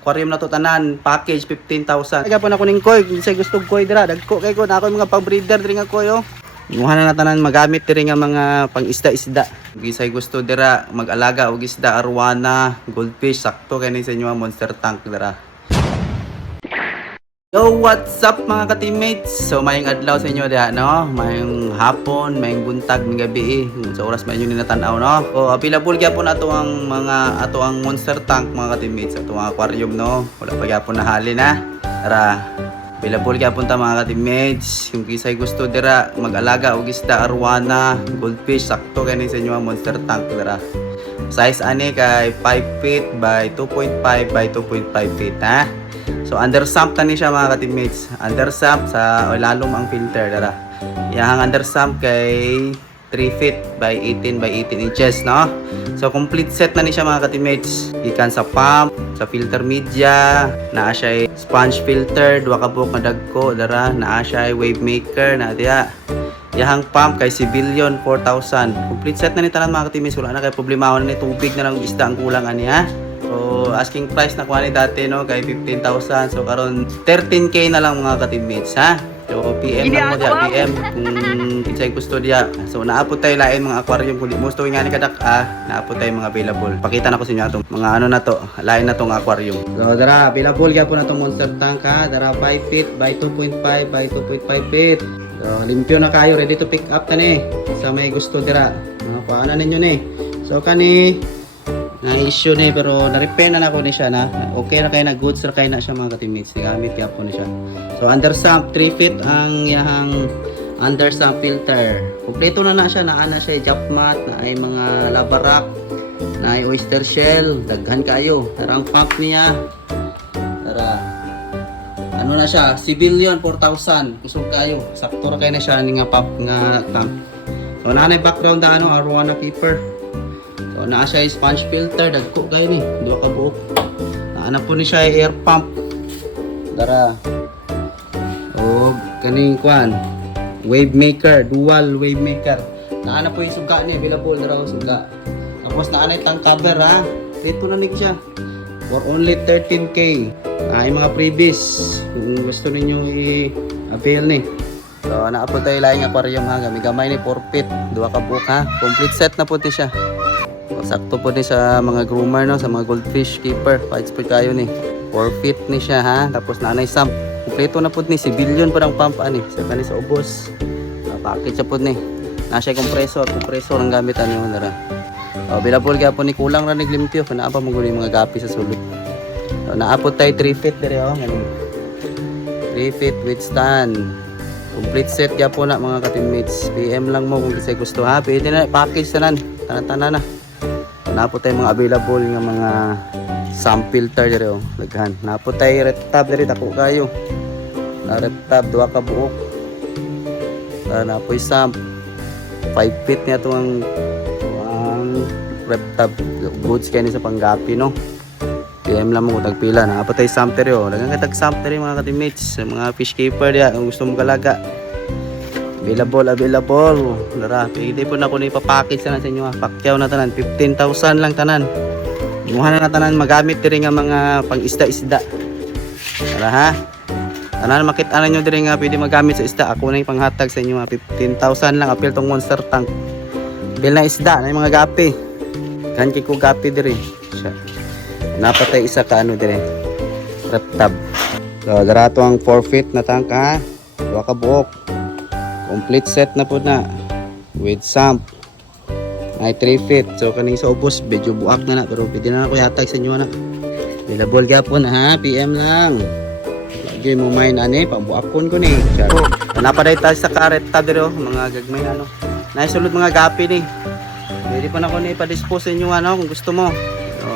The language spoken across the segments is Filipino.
aquarium na to tanan, package 15,000. Kaya po na kuning koy, say gusto koy dira, dagko kay ko na ako yung mga pang-breeder diri nga koy oh. Imuha na tanan magamit diri nga mga pang-isda-isda. Gisay gusto dira mag-alaga og isda, arwana, goldfish, sakto kay ni sa inyo ang monster tank dira. Yo, what's up mga ka-teammates? So, mayong adlaw sa inyo diha, no? Mayong hapon, mayong buntag, mayong gabi. Sa oras may inyo ninatanaw, no? So, available kaya po na ito ang mga, ato ang monster tank mga ka-teammates. Ato ang aquarium, no? Wala pa kaya po nahali na. Tara, available kaya po mga ka-teammates. Yung kisay gusto dira, mag-alaga o isda, arwana, goldfish, sakto kaya sa inyo ang monster tank dira. Size ani kay 5 feet by 2.5 by 2.5 feet, ha? So under sump tani siya mga ka-teammates. Under sump sa ilalom ang filter dara. Yang under sump kay 3 feet by 18 by 18 inches, no? So complete set na ni siya mga ka-teammates. Gikan sa pump, sa filter media, naa siya sponge filter, duha ka buok na dagko dara, naa siya wave maker na diya. Yahang pump kay Civilian 4,000. Complete set na ni tanan mga ka-teammates. Wala na kay problema ni tubig na lang isda ang kulang ani ha. So, asking price na kuha ni dati, no, kay 15,000. So, karon 13K na lang mga ka-teammates, ha? So, PM lang mo diya, PM kung kinsay gusto diya. So, naapot tayo lain mga aquarium. Kung gusto nga ni kadak, naapot tayo mga available. Pakita na ko sa inyo itong mga ano na to, lain na tong aquarium. So, dara, available kaya po na itong monster tank, ha? Dara, 5 feet by 2.5 by 2.5 feet. So, limpyo na kayo, ready to pick up na ni. Sa may gusto dira. Paano ninyo ni? So, kani na issue ni pero na-repair na ako ni siya na okay na kay na goods na kay na siya mga ka-teammates, gamit kaya po ni siya. So under sump 3 feet ang yahang under sump filter, kompleto na siya, naana siya jump mat, na ay mga lava rock, na ay oyster shell, daghan kayo. Tara ang pump niya, tara ano na siya, Civilian 4,000 kusog kayo, sakto ra kay na siya ni nga pump nga tank. So naanay background na ano, arwana keeper. So, naa siya sponge filter, dagko kayo ni, duha ka buok. Naana po ni siya air pump. Dara. O, kaning kwan, wave maker, dual wave maker. Naana po yung suga ni, available dara ang suga. Tapos naana yung tank cover ha. Dito na nig siya. For only 13K. Yung mga freebies, kung gusto ninyo i-avail ni. So, naapod tayo lang aquarium ha. Gamay ni 4 feet, duha ka buok ha. Complete set na po siya. Sakto po ni sa mga groomer, no, sa mga goldfish keeper. Pa-expert kayo ni 4 feet ni siya ha. Tapos nanay sump, kompleto na po ni Civilian pa ng pump ani sa kani sa ubos. Package po ni na siya compressor ang gamit ani mo dara. Available kaya po ni kulang ra limpyo kana pa mo mga gapi sa sulod. So, naapot tayo 3 feet dire oh ngani 3 feet with stand. Complete set kaya po na mga ka-teammates. PM lang mo kung kasi gusto ha. Pwede na package tanan tanan na. Napo tayo mga available nga mga sump filter dire oh, laghan. Napo tayo red tab dire dako kayo. Na red tab duha ka buok. Napo sump 5 feet niya to ang red tab. Goods kay ni sa panggapi no. PM lang mo tagpila na. Napo tayo sump dire oh. Laghan ka tag sump dire mga ka-teammates, mga fish keeper dia kung gusto mo kalaga. Available. Dara, pwede po na ko na ipapackage na sa inyo ha. Pakyaw na tanan, 15,000 lang tanan. Imuha na tanan magamit diri nga mga pang-isda-isda. Dara ha. Tanan makita na nyo diri nga pwede magamit sa isda. Ako na yung panghatag sa inyo ha. 15,000 lang apil tong monster tank. Apil na isda, na yung mga gapi. Ganki ko gapi diri. Napatay isa ka ano diri. Reptab. So, dara to ang 4 feet na tank ha. Duha ka buok. Complete set na po na with sump ay 3 feet. So kaning sa ubos medyo buak na pero pwede na ako yatag sa inyo na. Available kaya po na ha. PM lang. Lagi mo main ani pambuakon ko ni. Napaday tayo sa karet tabiro mga gagmay ano. Naisulod mga gapi ni. Pwede pa na ko ni pa-dispose sa inyo ano kung gusto mo. So,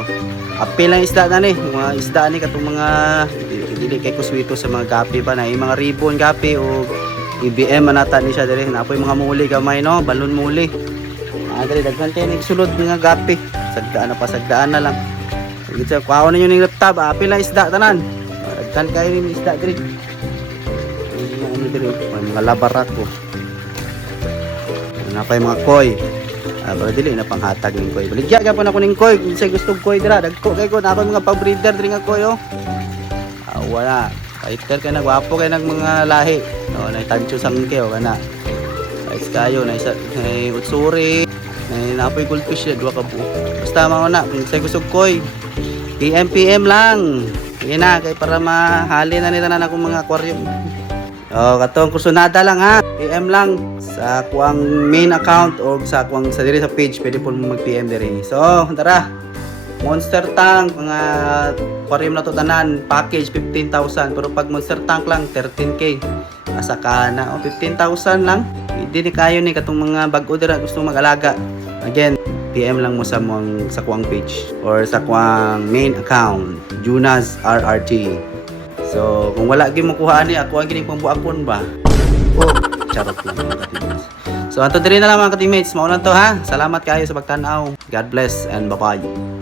apil lang isda na ni. Mga isda ni katong mga dili kay kuswito sa mga gapi ba na yung mga ribbon gapi o IBM manata ni siya dire. Napoy mga muli gamay no, balon muli. Dire daghan kay nagsulod nga gapi. Sagdaan na pa, sagdaan na lang. Sige sa kuhaon ninyo ning laptop, apil lang isda tanan. Daghan kay ning isda dire. Ano dire, mga labarat ko. Napay mga koi. Pero dili na panghatag ning koy. Baligya ka po na ko ning koy. Kung say gusto koy dira, dagko kay ko na ako mga pa-breeder diri nga koy oh. Wala. Fighter kay nagwapo kay nag mga lahi. No, nay tancho sang kayo kana. Guys kayo na isa nay utsuri. Nay napoy goldfish ya duha ka buo. Basta mao na kung say gusto koy. PM lang. Sige na kay para mahali na nila na akong mga aquarium. Katong kursunada lang ha. PM lang sa kuang main account o sa kuang sa diri sa page pwede po mag-PM diri. So, tara. Monster tank mga aquarium na to tanan package 15,000 pero pag monster tank lang 13k. Asa ka na 15,000 lang. Hindi ni kayo ni katong mga bag-o dira gusto mag-alaga. Again, PM lang mo sa sa kuang page or sa kuang main account, Junas RRT. So, kung wala gyud mo kuha ni ako ang gining pambuakon ba. Charot lang mga ka-teammates. So, ato diri na lang mga ka-teammates. Mao lang to ha. Salamat kayo sa pagtan-aw. God bless and bye-bye.